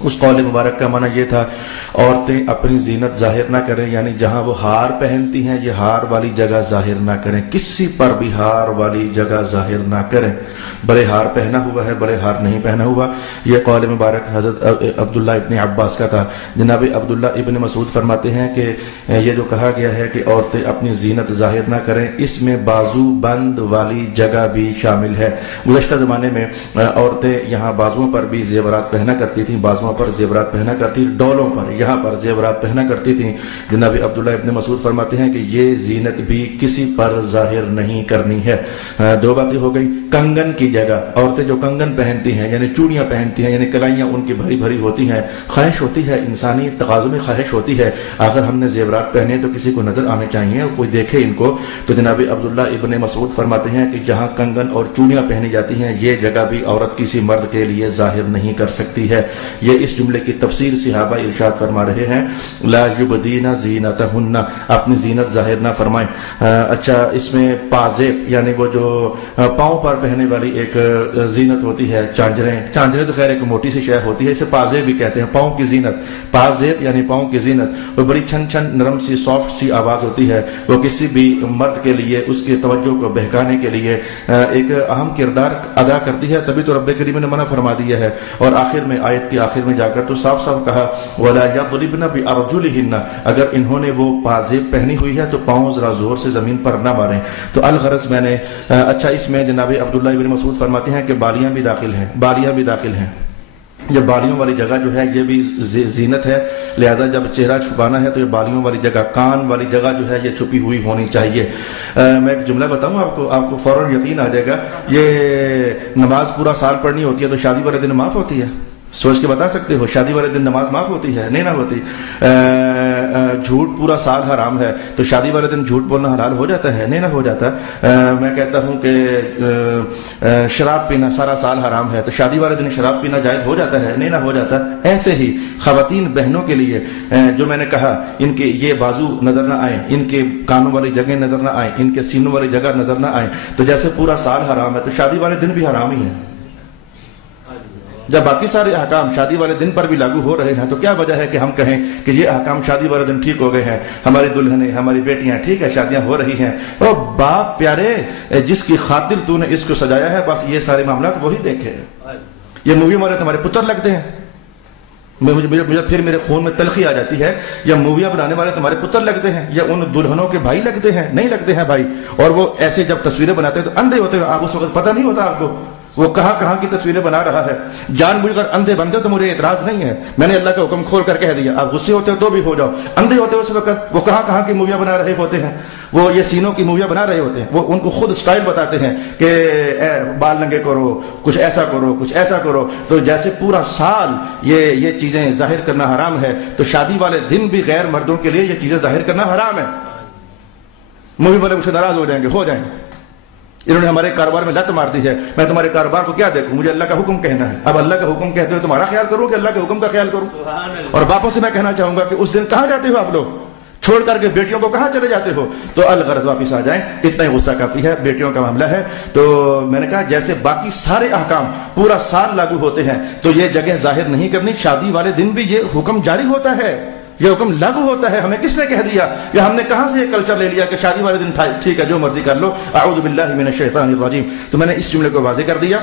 اس قول مبارک کا معنی یہ تھا عورتیں اپنی زینت ظاہر نہ کریں، یعنی جہاں وہ ہار پہنتی ہیں یہ ہار والی جگہ ظاہر نہ کریں، کسی پر بھی ہار والی جگہ ظاہر نہ کریں، بڑے ہار پہنا ہوا ہے بڑے ہار نہیں پہنا ہوا۔ یہ قول مبارک حضرت عبداللہ ابن عباس کا تھا۔ جناب عبداللہ ابن مسعود فرماتے ہیں کہ یہ جو کہا گیا ہے کہ عورتیں اپنی زینت ظاہر نہ کریں، اس میں بازو بند والی جگہ بھی شامل ہے۔ گزشتہ زمانے میں عورتیں یہاں بازوؤں پر بھی زیورات پہنا کرتی تھیں، بازوؤں پر زیورات پہنا کرتی، ڈولوں پر یہاں پر زیورات پہنا کرتی تھیں۔ جناب عبداللہ ابن مسعود فرماتے ہیں کہ یہ زینت بھی کسی پر ظاہر نہیں کرنی ہے۔ دو باتیں ہو گئی۔ کنگن کی جگہ عورتیں جو کنگن پہنتی ہیں یعنی چوڑیاں پہنتی ہیں، یعنی کلائیاں ان کی بھری بھری ہوتی ہیں، خواہش ہوتی ہے، انسانی تقاضوں میں خواہش ہوتی ہے اگر ہم نے زیورات پہنے تو کسی کو نظر آنے چاہیے اور کوئی دیکھے ان کو، تو جناب عبداللہ ابن مسعود فرماتے ہیں کہ جہاں کنگن اور چوڑیاں پہنی جاتی ہیں یہ جگہ بھی عورت کسی مرد کے لیے ظاہر نہیں کر سکتی ہے۔ یہ اس جملے کی تفسیر صحابہ ارشاد فرما رہے ہیں لا یبدین زینتہن، اپنی زینت ظاہر نہ فرمائیں۔ اچھا، اس میں پازیب یعنی وہ جو پاؤں پر پہنے والی ایک زینت ہوتی ہے، چانجریں تو خیر ایک موٹی سی شے ہوتی ہے، اسے پازیب بھی کہتے ہیں، پاؤں کی زینت۔ پازیب یعنی پاؤں کی زینت، وہ بڑی چھن چھن نرم سی سافٹ سی آواز ہوتی ہے، وہ کسی بھی مرد کے لیے اس کی توجہ کو بہکانے کے لیے ایک اہم کردار ادا کرتی ہے، تبھی تو رب کریم نے منع فرما دیا ہے۔ اور آخر میں آیت کے آخر میں جا کر تو صاف صاف کہا وَلَا يَضْرِبْنَ بِأَرْجُلِهِنَّ، اگر انہوں نے وہ پازیب پہنی ہوئی ہے تو پاؤں ذرا زور سے زمین پر نہ ماریں۔ تو الغرض میں نے اچھا اس میں جناب عبداللہ ابن مسعود فرماتے ہیں کہ بالیاں بھی داخل ہیں، بالیاں بھی داخل ہیں۔ یہ بالیوں والی جگہ جو ہے یہ بھی زینت ہے، لہذا جب چہرہ چھپانا ہے تو یہ بالیوں والی جگہ، کان والی جگہ جو ہے یہ چھپی ہوئی ہونی چاہیے۔ میں ایک جملہ بتاؤں آپ کو فوراً یقین آ جائے گا۔ یہ نماز پورا سال پڑھنی ہوتی ہے تو شادی والے دن معاف ہوتی ہے؟ سوچ کے بتا سکتے ہو شادی والے دن نماز معاف ہوتی ہے؟ نہیں نہ ہوتی۔ جھوٹ پورا سال حرام ہے تو شادی والے دن جھوٹ بولنا حلال ہو جاتا ہے؟ نہیں نہ ہو جاتا۔ میں کہتا ہوں کہ شراب پینا سارا سال حرام ہے تو شادی والے دن شراب پینا جائز ہو جاتا ہے؟ نہیں نہ ہو جاتا۔ ایسے ہی خواتین بہنوں کے لیے جو میں نے کہا ان کے یہ بازو نظر نہ آئیں، ان کے کانوں والی جگہ نظر نہ آئیں، ان کے سینوں والی جگہ نظر نہ آئیں، تو جیسے پورا سال حرام ہے تو شادی والے دن بھی حرام ہی ہے۔ جب باقی سارے احکام شادی والے دن پر بھی لاگو ہو رہے ہیں تو کیا وجہ ہے کہ ہم کہیں کہ یہ احکام شادی والے دن ٹھیک ہو گئے ہیں، ہماری دلہنیں ہماری بیٹیاں ٹھیک ہے شادیاں ہو رہی ہیں۔ اور باپ پیارے جس کی خاطر تو نے اس کو سجایا ہے بس یہ سارے معاملات وہی دیکھے۔ یہ مووی والے تمہارے پتر لگتے ہیں، مجھے پھر میرے خون میں تلخی آ جاتی ہے، یا موویاں بنانے والے تمہارے پتر لگتے ہیں یا ان دلہنوں کے بھائی لگتے ہیں؟ نہیں لگتے ہیں بھائی۔ اور وہ ایسے جب تصویریں بناتے ہیں تو اندھے ہوتے ہیں، آپ اس وقت پتہ نہیں ہوتا آپ کو وہ کہاں کی تصویریں بنا رہا ہے۔ جان بوجھ کر اندھے بنتے تو مجھے اعتراض نہیں ہے، میں نے اللہ کا حکم کھول کر کہہ دیا، آپ غصے ہوتے ہو تو بھی ہو جاؤ، اندھے ہوتے ہو اس وقت وہ کہاں کی موویاں بنا رہے ہوتے ہیں، وہ یہ سینوں کی موویاں بنا رہے ہوتے ہیں، وہ ان کو خود سٹائل بتاتے ہیں کہ بال ننگے کرو، کچھ ایسا کرو، کچھ ایسا کرو۔ تو جیسے پورا سال یہ چیزیں ظاہر کرنا حرام ہے تو شادی والے دن بھی غیر مردوں کے لیے یہ چیزیں ظاہر کرنا حرام ہے۔ مووی والے مجھ سے ناراض ہو جائیں گے، ہو جائیں، انہوں نے ہمارے کاروبار میں لت مار دی ہے، میں تمہارے کاروبار کو کیا دیکھوں، مجھے اللہ کا حکم کہنا ہے۔ اب اللہ کا حکم کہتے ہو تمہارا خیال کروں کہ اللہ کے حکم کا خیال کروں؟ اور باپوں سے میں کہنا چاہوں گا کہ اس دن کہاں جاتے ہو آپ لوگ، چھوڑ کر کے بیٹیوں کو کہاں چلے جاتے ہو؟ تو الغرض واپس آ جائیں، اتنا ہی غصہ کافی ہے، بیٹیوں کا معاملہ ہے۔ تو میں نے کہا جیسے باقی سارے احکام پورا سال لاگو ہوتے ہیں تو یہ جگہ ظاہر نہیں کرنی، شادی والے دن بھی یہ حکم جاری ہوتا ہے، یہ حکم لاگو ہوتا ہے۔ ہمیں کس نے کہہ دیا یا ہم نے کہاں سے یہ کلچر لے لیا کہ شادی والے دن ٹھیک ہے جو مرضی کر لو؟ اعوذ باللہ من الشیطان الرجیم۔ تو میں نے اس جملے کو واضح کر دیا،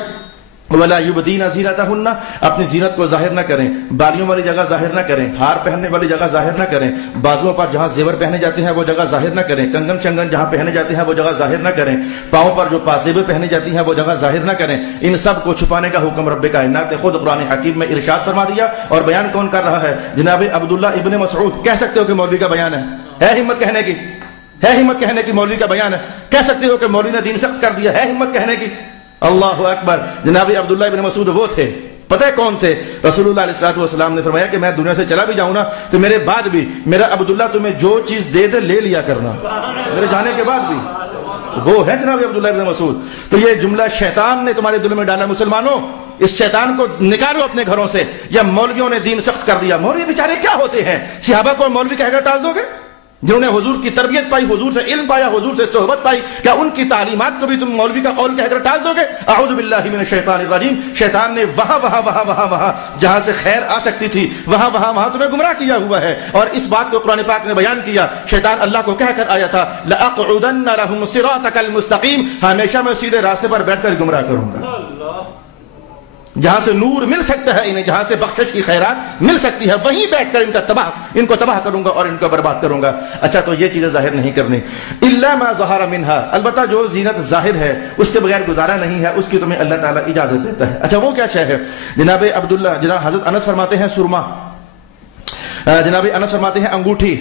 وَلَا يُبْدِينَ زِينَتَهُنَّ، اپنی زینت کو ظاہر نہ کریں، بالیوں والی جگہ ظاہر نہ کریں، ہار پہننے والی جگہ ظاہر نہ کریں، بازوؤں پر جہاں زیور پہنے جاتے ہیں وہ جگہ ظاہر نہ کریں، کنگن چنگن جہاں پہنے جاتے ہیں وہ جگہ ظاہر نہ کریں، پاؤں پر جو پاسیبیں پہنی جاتی ہیں وہ جگہ ظاہر نہ کریں۔ ان سب کو چھپانے کا حکم رب کائنات نے خود قرآن حکیم میں ارشاد فرما دیا۔ اور بیان کون کر رہا ہے؟ جناب عبداللہ ابن مسعود۔ کہہ سکتے ہو کہ مولوی کا بیان ہے ہمت کہنے کی، ہے ہمت کہنے کی مولوی کا بیان ہے؟ کہہ سکتے ہو کہ مولوی نے دین سخت کر دیا، ہے ہمت کہنے کی؟ اللہ اکبر۔ جناب عبداللہ ابن مسعود وہ تھے، پتہ ہے کون تھے؟ رسول اللہ علیہ الصلوۃ والسلام نے فرمایا کہ میں دنیا سے چلا بھی جاؤں نا تو میرے بعد بھی میرا عبداللہ تمہیں جو چیز دے دے لے لیا کرنا، میرے جانے کے بعد بھی۔ وہ ہے جناب عبداللہ ابن مسعود۔ تو یہ جملہ شیطان نے تمہارے دل میں ڈالا۔ مسلمانوں اس شیطان کو نکالو اپنے گھروں سے، یا مولویوں نے دین سخت کر دیا۔ مولوی بیچارے کیا ہوتے ہیں؟ صحابہ کو مولوی کہہ کر ٹال دو گے؟ جنہوں نے حضور کی تربیت پائی، حضور سے علم پایا، حضور سے صحبت پائی، کیا ان کی تعلیمات کو بھی تم مولوی کا قول کہہ کر ٹال دو گے؟ اعوذ باللہ من الشیطان الرجیم۔ شیطان نے وہاں جہاں سے خیر آ سکتی تھی وہاں تمہیں گمراہ کیا ہوا ہے، اور اس بات کو قرآن پاک نے بیان کیا۔ شیطان اللہ کو کہہ کر آیا تھا لَأَقْعُدَنَّ لَهُمْ صِرَاطَكَ الْمُسْتَقِيمَ، ہمیشہ میں سیدھے راستے پر بیٹھ کر گمراہ کروں گا۔ جہاں سے نور مل سکتا ہے انہیں، جہاں سے بخشش کی خیرات مل سکتی ہے، وہیں بیٹھ کر ان کو تباہ کروں گا اور ان کو برباد کروں گا۔ اچھا، تو یہ چیزیں ظاہر نہیں کرنی۔ الا ما ظہر منہا، البتہ جو زینت ظاہر ہے اس کے بغیر گزارا نہیں ہے، اس کی تمہیں اللہ تعالیٰ اجازت دیتا ہے۔ اچھا، وہ کیا شے ہے؟ جناب حضرت انس فرماتے ہیں سرما، جناب انس فرماتے ہیں انگوٹھی،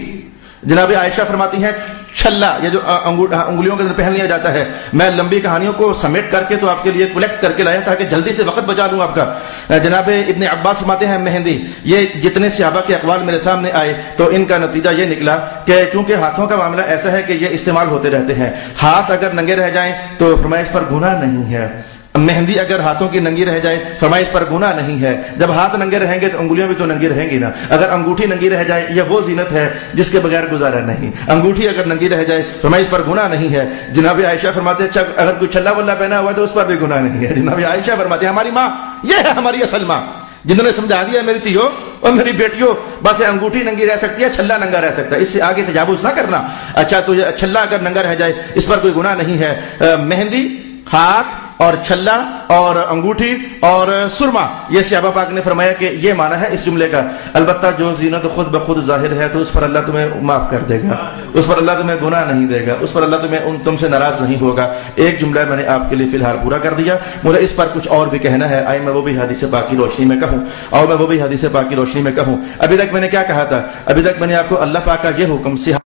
جناب عائشہ فرماتی ہیں چھلا، یہ جو انگلیوں کے اندر پہن لیا جاتا ہے۔ میں لمبی کہانیوں کو سمیٹ کر کے تو آپ کے لیے کلیکٹ کر کے لایا تاکہ جلدی سے وقت بچا لوں آپ کا۔ جناب ابن عباس فرماتے ہیں مہندی۔ یہ جتنے صحابہ کے اقوال میرے سامنے آئے تو ان کا نتیجہ یہ نکلا کہ کیونکہ ہاتھوں کا معاملہ ایسا ہے کہ یہ استعمال ہوتے رہتے ہیں، ہاتھ اگر ننگے رہ جائیں تو فرمایا اس پر گناہ نہیں ہے۔ مہندی اگر ہاتھوں کی ننگی رہ جائے فرمایا اس پر گناہ نہیں ہے۔ جب ہاتھ ننگے رہیں گے تو انگلیاں بھی تو ننگی رہیں گی نا۔ اگر انگوٹھی ننگی رہ جائے یہ وہ زینت ہے جس کے بغیر گزارا نہیں۔ انگوٹھی اگر ننگی رہ جائے فرمایا اس پر گناہ نہیں ہے۔ جناب عائشہ فرماتے ہیں اگر کوئی چھلا ولا پہنا ہوا تو اس پر بھی گناہ نہیں ہے۔ جناب عائشہ فرماتے ہیں ہماری ماں، یہ ہے ہماری اصل ماں، جنہوں نے سمجھا دیا میری تیو اور میری بیٹیوں، بس انگوٹھی ننگی رہ سکتی ہے، چھلا ننگا رہ سکتا ہے، اس سے آگے تجاوز نہ کرنا۔ اچھا، تو چھلا اگر ننگا رہ جائے اس پر کوئی گناہ نہیں ہے۔ مہندی، ہاتھ اور چھلا اور انگوٹھی اور سرما، یہ صحابہ پاک نے فرمایا کہ یہ معنی ہے اس جملے کا۔ البتہ جو زینت خود بخود ظاہر ہے تو اس پر اللہ تمہیں معاف کر دے گا، اس پر اللہ تمہیں گناہ نہیں دے گا، اس پر اللہ تم سے ناراض نہیں ہوگا۔ ایک جملہ میں نے آپ کے لیے فی الحال پورا کر دیا، مجھے اس پر کچھ اور بھی کہنا ہے، آئے میں وہ بھی حدیث پاک کی روشنی میں کہوں اور میں وہ بھی حدیث پاک کی روشنی میں کہوں۔ ابھی تک میں نے کیا کہا تھا؟ ابھی تک میں نے آپ کو اللہ پاک کا یہ حکم